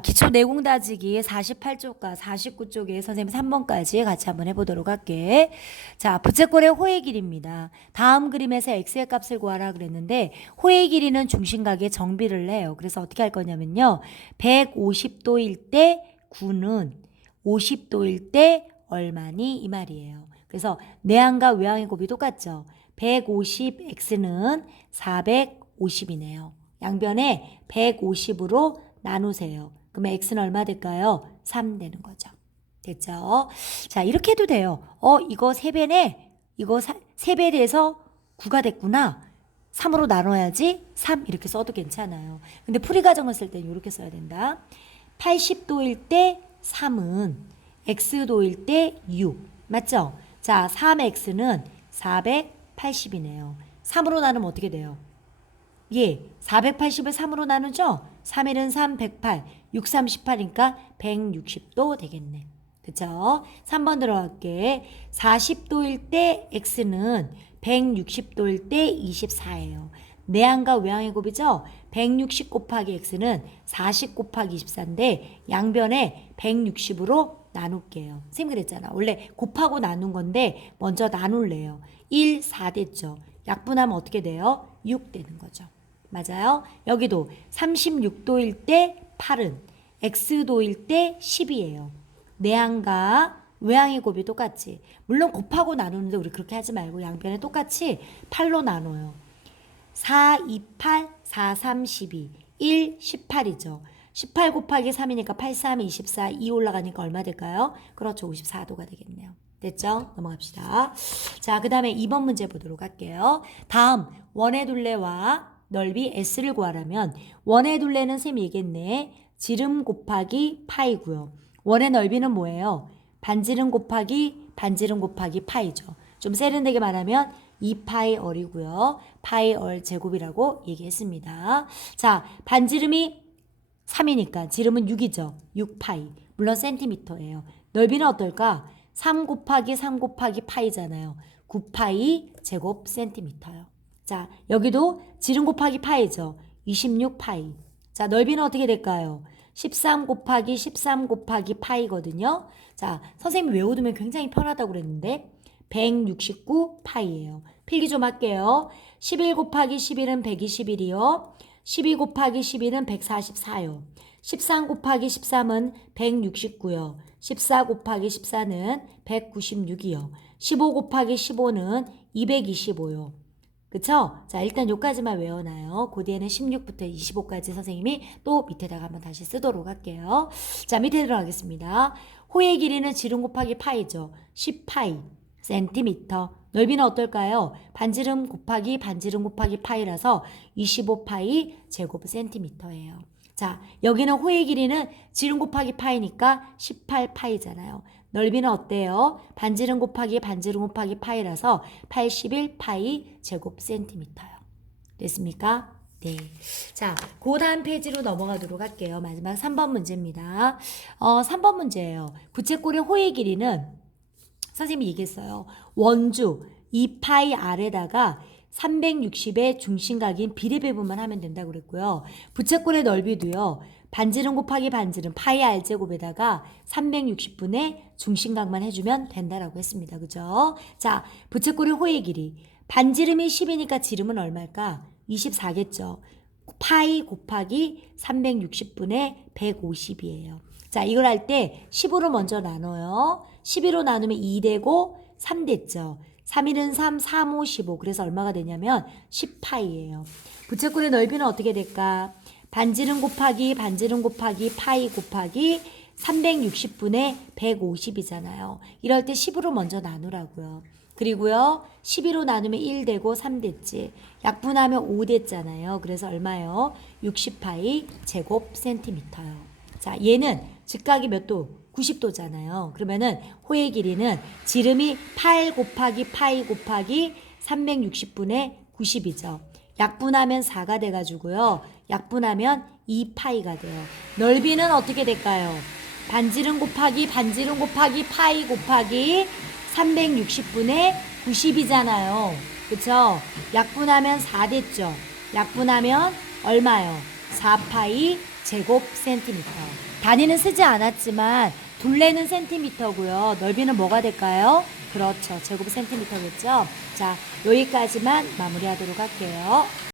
기초 내공 다지기 48쪽과 49쪽에 선생님 3번까지 같이 한번 해보도록 할게. 자, 부채꼴의 호의 길이입니다. 다음 그림에서 x의 값을 구하라 그랬는데 호의 길이는 중심각의 정비를 해요. 그래서 어떻게 할 거냐면요. 150도일 때 9는 50도일 때 얼마니 이 말이에요. 그래서 내항과 외항의 곱이 똑같죠. 150x는 450이네요. 양변에 150으로 나누세요. 그러면 x는 얼마 될까요? 3 되는 거죠. 됐죠? 자, 이렇게 해도 돼요. 어, 이거 3배네? 이거 3배 돼서 9가 됐구나. 3으로 나눠야지 3 이렇게 써도 괜찮아요. 근데 풀이 과정을 쓸 때는 이렇게 써야 된다. 80도일 때 3은 x도일 때 6. 맞죠? 자, 3x는 480이네요. 3으로 나누면 어떻게 돼요? 예, 480을 3으로 나누죠? 3일은 3, 108, 6, 38이니까 160도 되겠네. 그쵸? 3번 들어갈게. 40도일 때 x는 160도일 때 24예요. 내항과 외항의 곱이죠? 160 곱하기 x는 40 곱하기 24인데 양변에 160으로 나눌게요. 쌤 그랬잖아. 원래 곱하고 나눈 건데 먼저 나눌래요. 1, 4 됐죠. 약분하면 어떻게 돼요? 6 되는 거죠. 맞아요? 여기도 36도일 때 8은 x도일 때 10이에요. 내항과 외항의 곱이 똑같지. 물론 곱하고 나누는데 우리 그렇게 하지 말고 양변에 똑같이 8로 나눠요. 4, 2, 8, 4, 3, 12, 1, 18이죠. 18 곱하기 3이니까 8, 3, 24, 2 올라가니까 얼마 될까요? 그렇죠. 54도가 되겠네요. 됐죠? 넘어갑시다. 자, 그 다음에 2번 문제 보도록 할게요. 다음, 원의 둘레와 넓이 S를 구하라면, 원의 둘레는 얘기했네. 지름 곱하기 파이고요. 원의 넓이는 뭐예요? 반지름 곱하기 반지름 곱하기 파이죠. 좀 세련되게 말하면 2파이 얼이고요. 파이 얼 제곱이라고 얘기했습니다. 자, 반지름이 3이니까 지름은 6이죠. 6파이. 물론 센티미터예요. 넓이는 어떨까? 3 곱하기 3 곱하기 파이잖아요. 9파이 제곱 센티미터요. 자, 여기도 지름 곱하기 파이죠. 26 파이. 자, 넓이는 어떻게 될까요? 13 곱하기 13 곱하기 파이거든요. 자, 선생님이 외워두면 굉장히 편하다고 그랬는데 169 파이예요. 필기 좀 할게요. 11 곱하기 11은 121이요. 12 곱하기 11은 144요. 13 곱하기 13은 169요. 14 곱하기 14는 196이요. 15 곱하기 15는 225요. 그쵸? 자, 일단 요까지만 외워놔요. 그 뒤에는 16부터 25까지 선생님이 또 밑에다가 한번 다시 쓰도록 할게요. 자, 밑에 들어가겠습니다. 호의 길이는 지름 곱하기 파이죠. 10파이 센티미터. 넓이는 어떨까요? 반지름 곱하기 반지름 곱하기 파이라서 25파이 제곱 센티미터예요. 자, 여기는 호의 길이는 지름 곱하기 파이니까 18파이잖아요. 넓이는 어때요? 반지름 곱하기 반지름 곱하기 파이라서 81 파이 제곱 센티미터요. 됐습니까? 네. 자, 그 다음 페이지로 넘어가도록 할게요. 마지막 3번 문제입니다. 어, 3번 문제예요. 부채꼴의 호의 길이는 선생님이 얘기했어요. 원주 2파이 아래다가 360의 중심각인 비례배분만 하면 된다고 그랬고요. 부채꼴의 넓이도요. 반지름 곱하기 반지름 파이 r제곱에다가 360분의 중심각만 해주면 된다라고 했습니다. 그죠? 자, 부채꼴의 호의 길이. 반지름이 10이니까 지름은 얼마일까? 24겠죠. 파이 곱하기 360분의 150이에요. 자, 이걸 할 때 10으로 먼저 나눠요. 12로 나누면 2 되고 3 됐죠. 3일은 3, 3, 5, 15. 그래서 얼마가 되냐면 10파이예요. 부채꼴의 넓이는 어떻게 될까? 반지름 곱하기 반지름 곱하기 파이 곱하기 360분의 150이잖아요. 이럴 때 10으로 먼저 나누라고요. 그리고요. 12로 나누면 1 되고 3 됐지. 약분하면 5 됐잖아요. 그래서 얼마요? 60파이 제곱 센티미터요. 자, 얘는 직각이 몇 도? 90도잖아요. 그러면은 호의 길이는 지름이 8 곱하기 파이 곱하기 360분의 90이죠. 약분하면 4가 돼가지고요. 약분하면 2파이가 돼요. 넓이는 어떻게 될까요? 반지름 곱하기 반지름 곱하기 파이 곱하기 360분의 90이잖아요. 그쵸? 약분하면 4 됐죠? 약분하면 얼마요? 4파이 제곱 센티미터. 단위는 쓰지 않았지만 둘레는 센티미터고요. 넓이는 뭐가 될까요? 그렇죠. 제곱 센티미터겠죠. 자, 여기까지만 마무리하도록 할게요.